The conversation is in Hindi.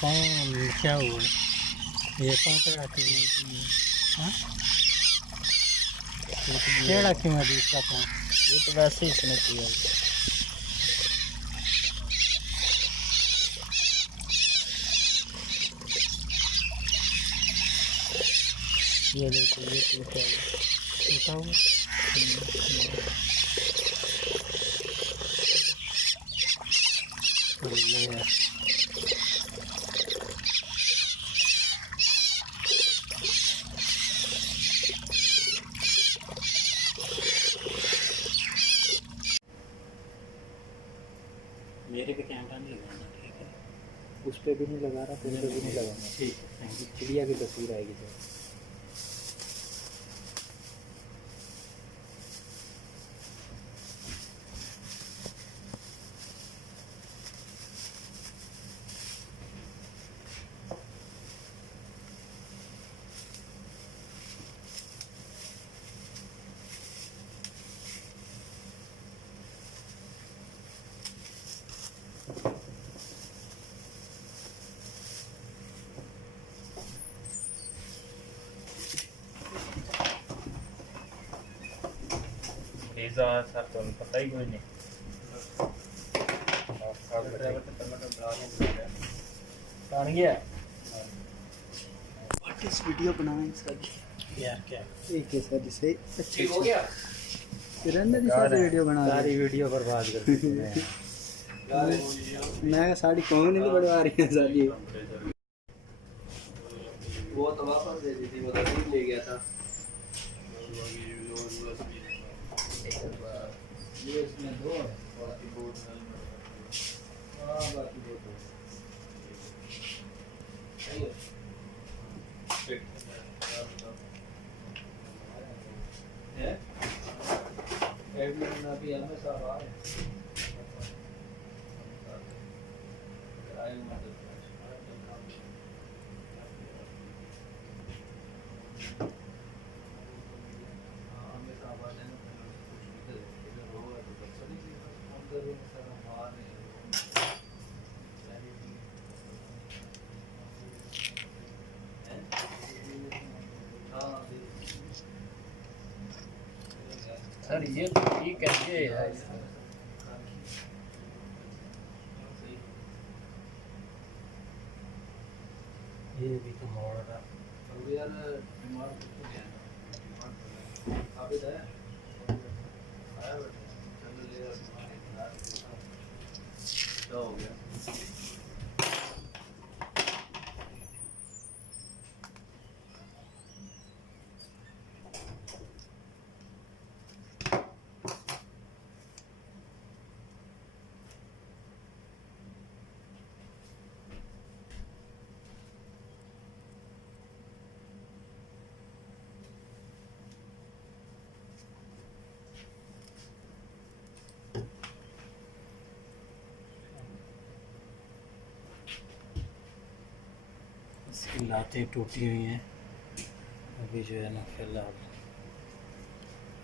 कौन क्या हुआ? ये कौन सा हाँ केड़ा क्यों है दूसरा कौन? ये तो वैसे ही इसने किया। ये देखो ये टूटा हुआ। मेरे पे कैमरा नहीं लगाना, ठीक है? उस पर भी नहीं लगा रहा, तेरे पे भी नहीं लगाऊंगा। ठीक है, चिड़िया की तस्वीर आएगी सर। सर तो पता ही कोई नहीं। व्हाट इस वीडियो बनाना इसका यार क्या एक है सर जिसे अच्छे हो गया रहने दी सारी वीडियो बना सारी वीडियो बर्बाद कर दी मैं साड़ी कौन नहीं बढ़वा रही है साली। वो तो वापस दे दी थी, वो तो नहीं ले गया था। ये इसमें दो है बाकी दो बाकी दो एडमिन अभी हमेशा आ रहे हैं। सर ये तो ठीक है, ये है ये भी तो मोड़ रहा यार बीमार साबित है आया बेटा चलो ले क्या हो गया। इसकी लातें टूटी हुई हैं अभी जो है ना फिलहाल।